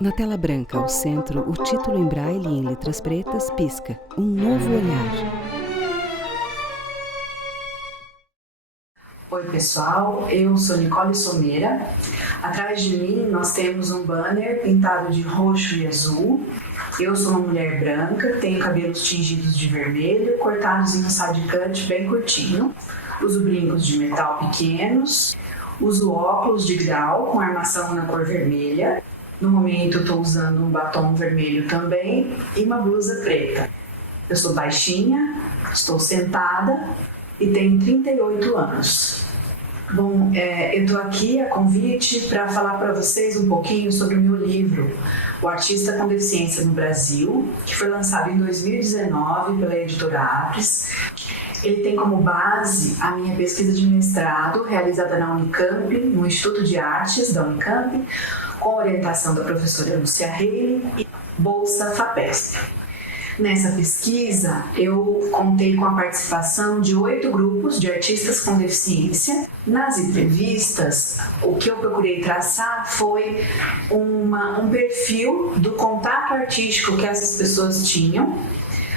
Na tela branca ao centro, o título em braille e em letras pretas pisca: Um novo olhar. Oi pessoal, eu sou Nicole Someira. Atrás de mim nós temos um banner pintado de roxo e azul. Eu sou uma mulher branca, tenho cabelos tingidos de vermelho, cortados em um side cut bem curtinho. Uso brincos de metal pequenos. Uso óculos de grau com armação na cor vermelha. No momento estou usando um batom vermelho também e uma blusa preta. Eu sou baixinha, estou sentada e tenho 38 anos. Bom, eu estou aqui a convite para falar para vocês um pouquinho sobre o meu livro, O Artista com Deficiência no Brasil, que foi lançado em 2019 pela editora Apres. Ele tem como base a minha pesquisa de mestrado realizada na Unicamp, no Instituto de Artes da Unicamp, com orientação da professora Lúcia Reile e bolsa FAPESP. Nessa pesquisa, eu contei com a participação de 8 grupos de artistas com deficiência. Nas entrevistas, o que eu procurei traçar foi um perfil do contato artístico que essas pessoas tinham,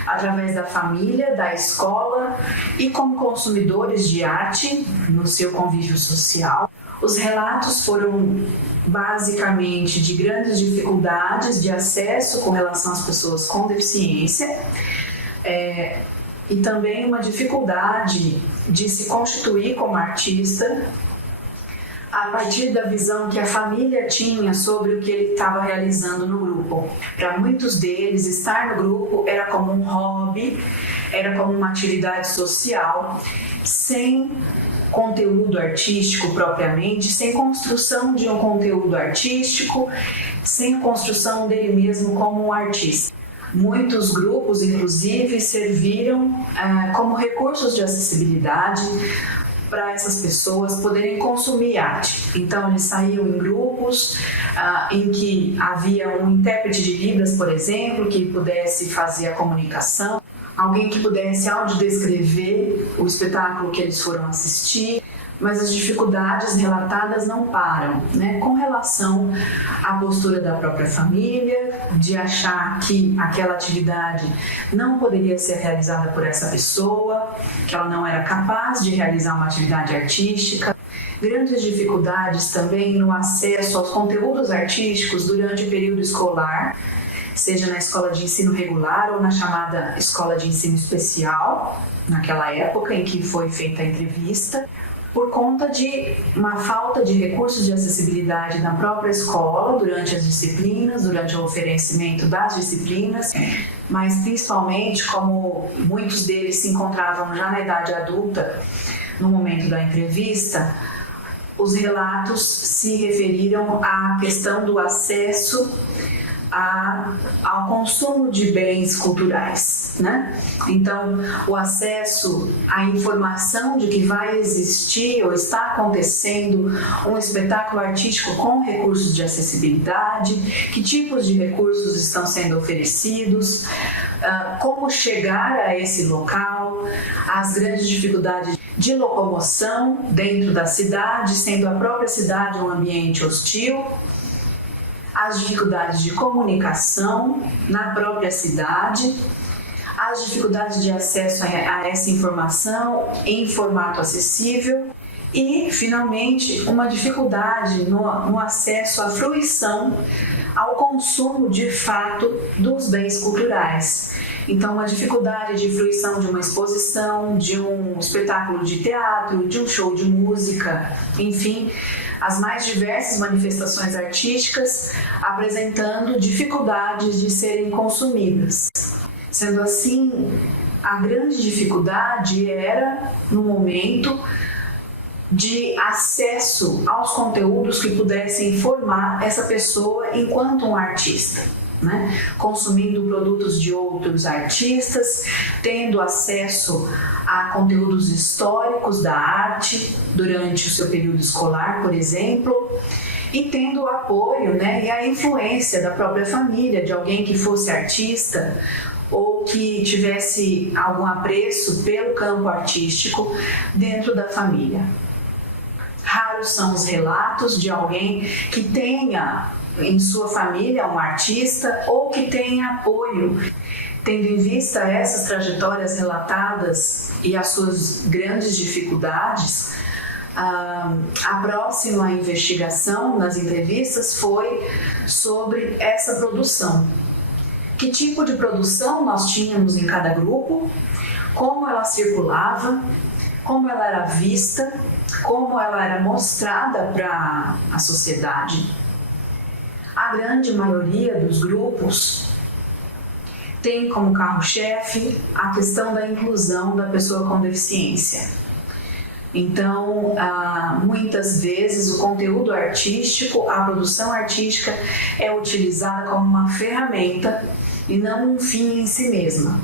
através da família, da escola e como consumidores de arte no seu convívio social. Os relatos foram basicamente de grandes dificuldades de acesso com relação às pessoas com deficiência e também uma dificuldade de se constituir como artista a partir da visão que a família tinha sobre o que ele estava realizando no grupo. Para muitos deles, estar no grupo era como um hobby, era como uma atividade social, sem conteúdo artístico propriamente, sem construção de um conteúdo artístico, sem construção dele mesmo como um artista. Muitos grupos, inclusive, serviram como recursos de acessibilidade para essas pessoas poderem consumir arte. Então, eles saíam em grupos em que havia um intérprete de Libras, por exemplo, que pudesse fazer a comunicação, alguém que pudesse audiodescrever o espetáculo que eles foram assistir, mas as dificuldades relatadas não param, né? Com relação à postura da própria família, de achar que aquela atividade não poderia ser realizada por essa pessoa, que ela não era capaz de realizar uma atividade artística. Grandes dificuldades também no acesso aos conteúdos artísticos durante o período escolar, seja na escola de ensino regular ou na chamada escola de ensino especial, naquela época em que foi feita a entrevista, por conta de uma falta de recursos de acessibilidade na própria escola, durante as disciplinas, durante o oferecimento das disciplinas, mas principalmente como muitos deles se encontravam já na idade adulta, no momento da entrevista, os relatos se referiram à questão do acesso ao consumo de bens culturais, né? Então, o acesso à informação de que vai existir ou está acontecendo um espetáculo artístico com recursos de acessibilidade, que tipos de recursos estão sendo oferecidos, como chegar a esse local, as grandes dificuldades de locomoção dentro da cidade, sendo a própria cidade um ambiente hostil, as dificuldades de comunicação na própria cidade, as dificuldades de acesso a essa informação em formato acessível e, finalmente, uma dificuldade no acesso à fruição, ao consumo de fato dos bens culturais. Então, uma dificuldade de fruição de uma exposição, de um espetáculo de teatro, de um show de música, enfim, as mais diversas manifestações artísticas apresentando dificuldades de serem consumidas. Sendo assim, a grande dificuldade era, no momento, de acesso aos conteúdos que pudessem formar essa pessoa enquanto um artista, né? Consumindo produtos de outros artistas, tendo acesso a conteúdos históricos da arte durante o seu período escolar, por exemplo, e tendo o apoio, né, e a influência da própria família, de alguém que fosse artista ou que tivesse algum apreço pelo campo artístico dentro da família. Raros são os relatos de alguém que tenha em sua família um artista ou que tenha apoio. Tendo em vista essas trajetórias relatadas e as suas grandes dificuldades, a próxima investigação nas entrevistas foi sobre essa produção. Que tipo de produção nós tínhamos em cada grupo, como ela circulava, como ela era vista, como ela era mostrada para a sociedade. A grande maioria dos grupos tem como carro-chefe a questão da inclusão da pessoa com deficiência. Então, muitas vezes o conteúdo artístico, a produção artística é utilizada como uma ferramenta e não um fim em si mesma.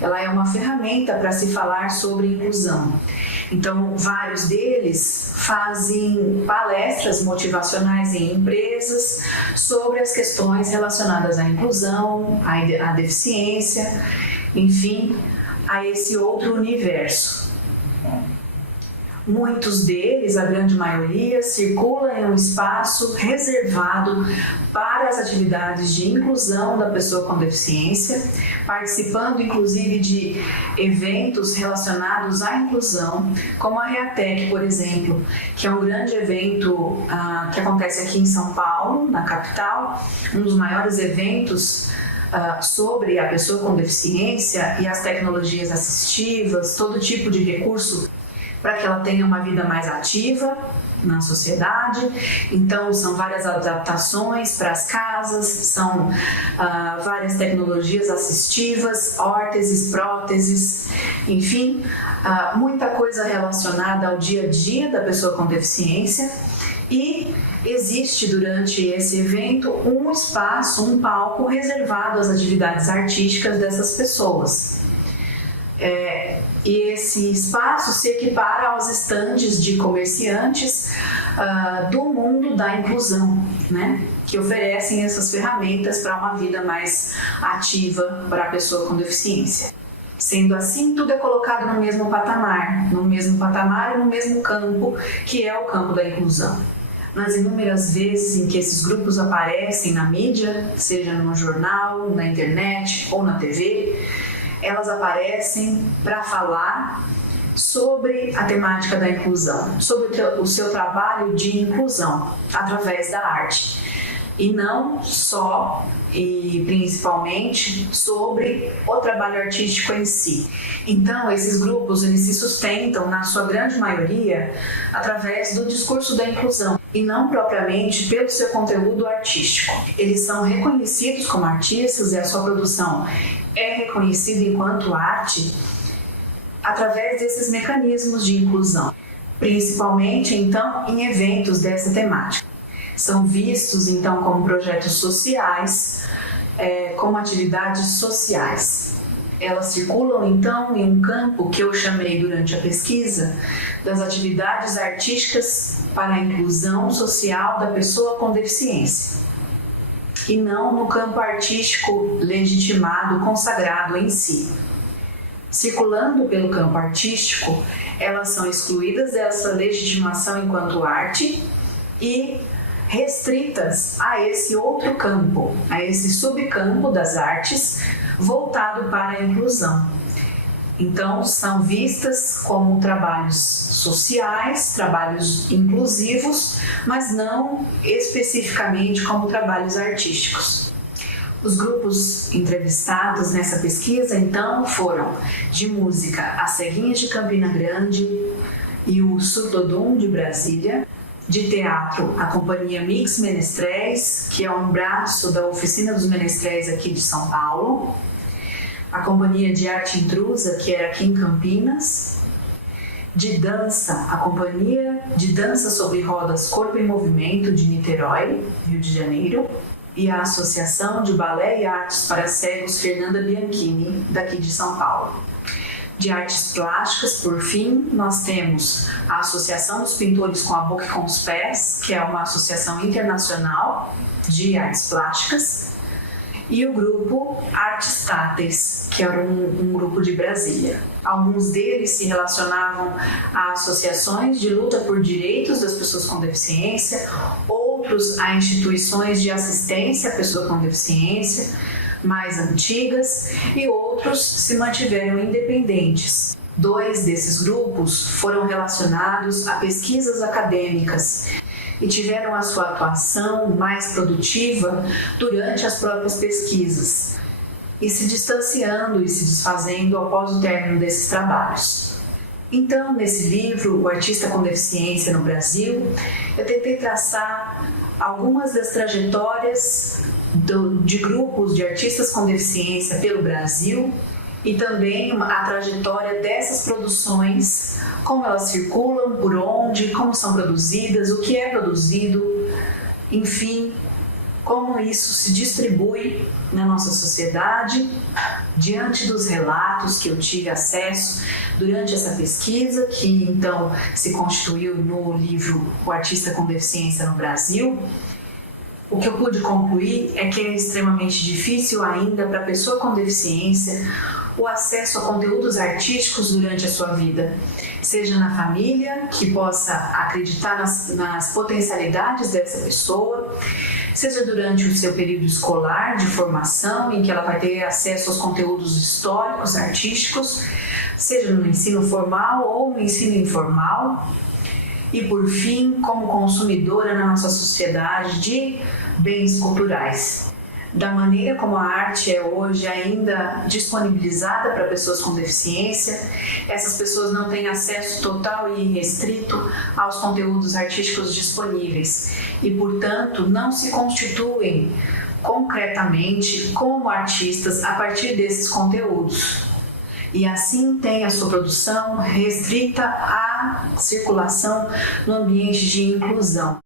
Ela é uma ferramenta para se falar sobre inclusão. Então, vários deles fazem palestras motivacionais em empresas sobre as questões relacionadas à inclusão, à deficiência, enfim, a esse outro universo. Muitos deles, a grande maioria, circulam em um espaço reservado para as atividades de inclusão da pessoa com deficiência, participando inclusive de eventos relacionados à inclusão, como a Reatec, por exemplo, que é um grande evento que acontece aqui em São Paulo, na capital, um dos maiores eventos sobre a pessoa com deficiência e as tecnologias assistivas, todo tipo de recurso para que ela tenha uma vida mais ativa na sociedade. Então, são várias adaptações para as casas, são várias tecnologias assistivas, órteses, próteses, enfim, muita coisa relacionada ao dia a dia da pessoa com deficiência. E existe durante esse evento um espaço, um palco reservado às atividades artísticas dessas pessoas. E esse espaço se equipara aos estandes de comerciantes do mundo da inclusão, né? Que oferecem essas ferramentas para uma vida mais ativa para a pessoa com deficiência. Sendo assim, tudo é colocado no mesmo patamar e no mesmo campo, que é o campo da inclusão. Nas inúmeras vezes em que esses grupos aparecem na mídia, seja no jornal, na internet ou na TV, elas aparecem para falar sobre a temática da inclusão, sobre o seu trabalho de inclusão através da arte. E não só e principalmente sobre o trabalho artístico em si. Então, esses grupos eles se sustentam, na sua grande maioria, através do discurso da inclusão e não propriamente pelo seu conteúdo artístico. Eles são reconhecidos como artistas e a sua produção é reconhecida enquanto arte através desses mecanismos de inclusão, principalmente, então, em eventos dessa temática. São vistos, então, como projetos sociais, como atividades sociais. Elas circulam, então, em um campo que eu chamei durante a pesquisa das atividades artísticas para a inclusão social da pessoa com deficiência, e não no campo artístico legitimado, consagrado em si. Circulando pelo campo artístico, elas são excluídas dessa legitimação enquanto arte e restritas a esse outro campo, a esse subcampo das artes voltado para a inclusão. Então, são vistas como trabalhos sociais, trabalhos inclusivos, mas não especificamente como trabalhos artísticos. Os grupos entrevistados nessa pesquisa, então, foram de música As Ceguinhas de Campina Grande e o Surdodum de Brasília, de teatro a Companhia Mix Menestréis, que é um braço da Oficina dos Menestréis aqui de São Paulo, a Companhia de Arte Intrusa, que era aqui em Campinas, de dança, a Companhia de Dança sobre Rodas Corpo em Movimento de Niterói, Rio de Janeiro, e a Associação de Balé e Artes para Cegos Fernanda Bianchini, daqui de São Paulo. De artes plásticas, por fim, nós temos a Associação dos Pintores com a Boca e com os Pés, que é uma associação internacional de artes plásticas, e o grupo Artes Táteis, que era um grupo de Brasília. Alguns deles se relacionavam a associações de luta por direitos das pessoas com deficiência, outros outros a instituições de assistência à pessoa com deficiência, mais antigas, e outros se mantiveram independentes. 2 desses grupos foram relacionados a pesquisas acadêmicas e tiveram a sua atuação mais produtiva durante as próprias pesquisas, e se distanciando e se desfazendo após o término desses trabalhos. Então, nesse livro, O Artista com Deficiência no Brasil, eu tentei traçar algumas das trajetórias de grupos de artistas com deficiência pelo Brasil e também a trajetória dessas produções, como elas circulam, por onde, como são produzidas, o que é produzido, enfim, como isso se distribui na nossa sociedade, diante dos relatos que eu tive acesso durante essa pesquisa, que então se constituiu no livro O Artista com Deficiência no Brasil. O que eu pude concluir é que é extremamente difícil ainda para a pessoa com deficiência o acesso a conteúdos artísticos durante a sua vida, seja na família, que possa acreditar nas potencialidades dessa pessoa, seja durante o seu período escolar de formação, em que ela vai ter acesso aos conteúdos históricos, artísticos, seja no ensino formal ou no ensino informal, e por fim, como consumidora na nossa sociedade de bens culturais. Da maneira como a arte é hoje ainda disponibilizada para pessoas com deficiência, essas pessoas não têm acesso total e irrestrito aos conteúdos artísticos disponíveis e, portanto, não se constituem concretamente como artistas a partir desses conteúdos. E assim tem a sua produção restrita à circulação no ambiente de inclusão.